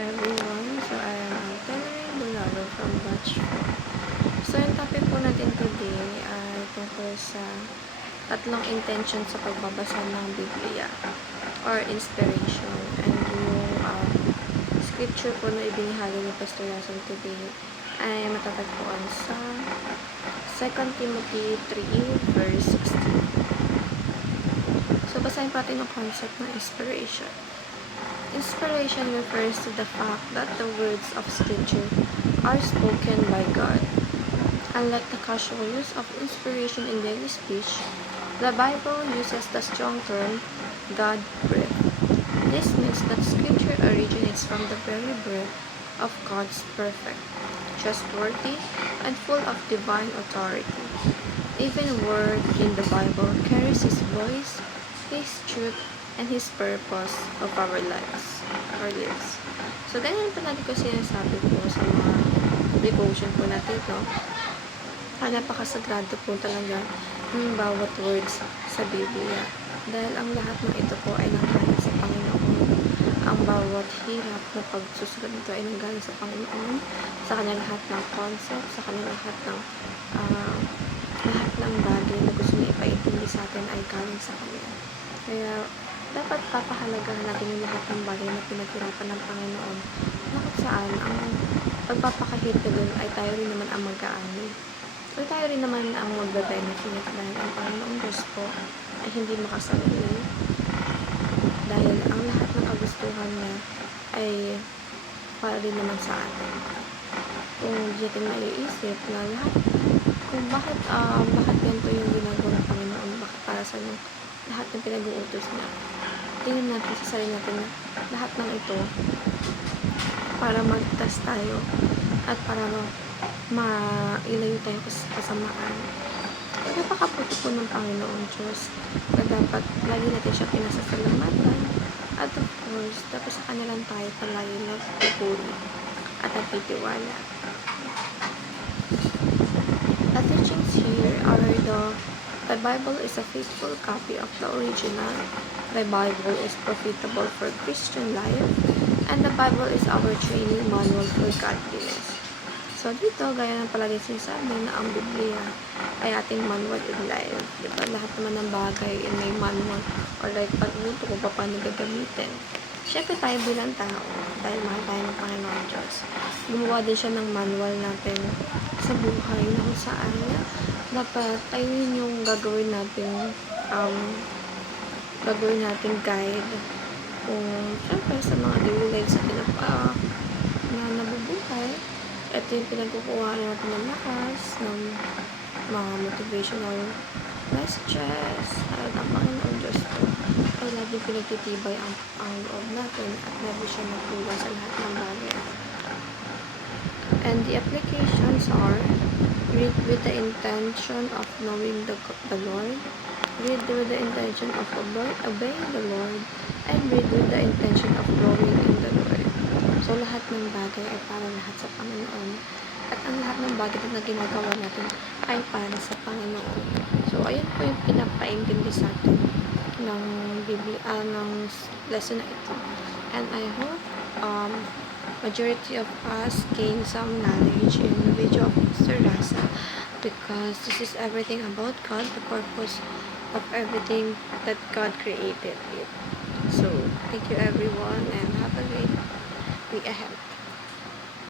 everyone. So, I am Tenorin Bulalo from Batch 4. So, yung topic po natin today ay tungkol sa tatlong intention sa pagbabasa ng Biblia or inspiration. And yung scripture po na ibinahagi ni Pastor Yason today ay matatagpuan sa 2 Timothy 3 verse 16. So, basahin pa natin yung concept ng inspiration. Inspiration refers to the fact that the words of Scripture are spoken by God. Unlike the casual use of inspiration in daily speech, the Bible uses the strong term God-breathed. This means that Scripture originates from the very breath of God's perfect, trustworthy, and full of divine authority. Every word in the Bible carries His voice, His truth, and His purpose of our lives. So, ganyan po natin ko sinasabi po sa mga devotion po natin, no? Napakasagrado po talaga ng bawat words sa Biblia. Dahil ang lahat ng ito po ay nanggaling sa Panginoon. Ang bawat hirap na pagsusulat nito ay nanggaling sa Panginoon. Sa kanya lahat ng concept, sa kanya lahat ng bagay na gusto niya ipaintindi sa atin ay galing sa kanya. Kaya, dapat papahalagahan natin yung lahat ng bagay na pinaghirapan ng Panginoon na kung saan ang pagpapakahit na doon ay tayo rin naman ang mag-aani. O tayo rin naman ang magbe-benefit dahil ang Panginoong Diyos po ay hindi makasarili. Dahil ang lahat ng kagustuhan niya ay para rin naman sa atin. Kung di natin maiisip na lahat, kung bakit ganito yung ginagawa ng Panginoon, bakit para sa inyo lahat ng pinag-uutos niya. Tingnan natin sa sarili natin na lahat ng ito para magtas tayo at para mailayo tayo sa kasamaan. Kaya napakaputi po ng Panginoon Diyos na dapat lagi natin siya pinasasalamatan at of course, dapat sa kanilang tayo palagi nagpupuri at nagtitiwala. The teachings here are the Bible is a faithful copy of the original. The Bible is profitable for Christian life. And the Bible is our training manual for godliness. So, dito, gaya ng palagi sinasabi na ang Biblia ay ating manual in life. Diba? Lahat naman ng bagay ay may manual or like pagluto kung paano gagamitin. Siyempre tayo bilang tao, dahil mahal tayo ng Panginoon Diyos. Gumawa din siya ng manual natin sa buhay na kung saan dapat ayun yung gagawin natin guide kung syempre sa mga daily lives na nabubuhay. Ito yung pinagkukuha natin ng lakas ng mga motivational messages at ang Panginoon Diyos ko ay laging pinagtitibay ang loob natin at never siya nagkuha sa lahat ng bagay. And the applications are: read with the intention of knowing the Lord, read with the intention of obeying the Lord, and read with the intention of growing in the Lord. So, lahat ng bagay ay para lahat sa Panginoon. At ang lahat ng bagay na ginagawa natin ay para sa Panginoon. So, ayun po yung pinapaintindi sa atin ng Biblia, ng lesson na ito. And I hope majority of us gain some knowledge in the video of Mr. Rasa, because this is everything about God, the purpose of everything that God created it. So, thank you everyone and have a great week ahead.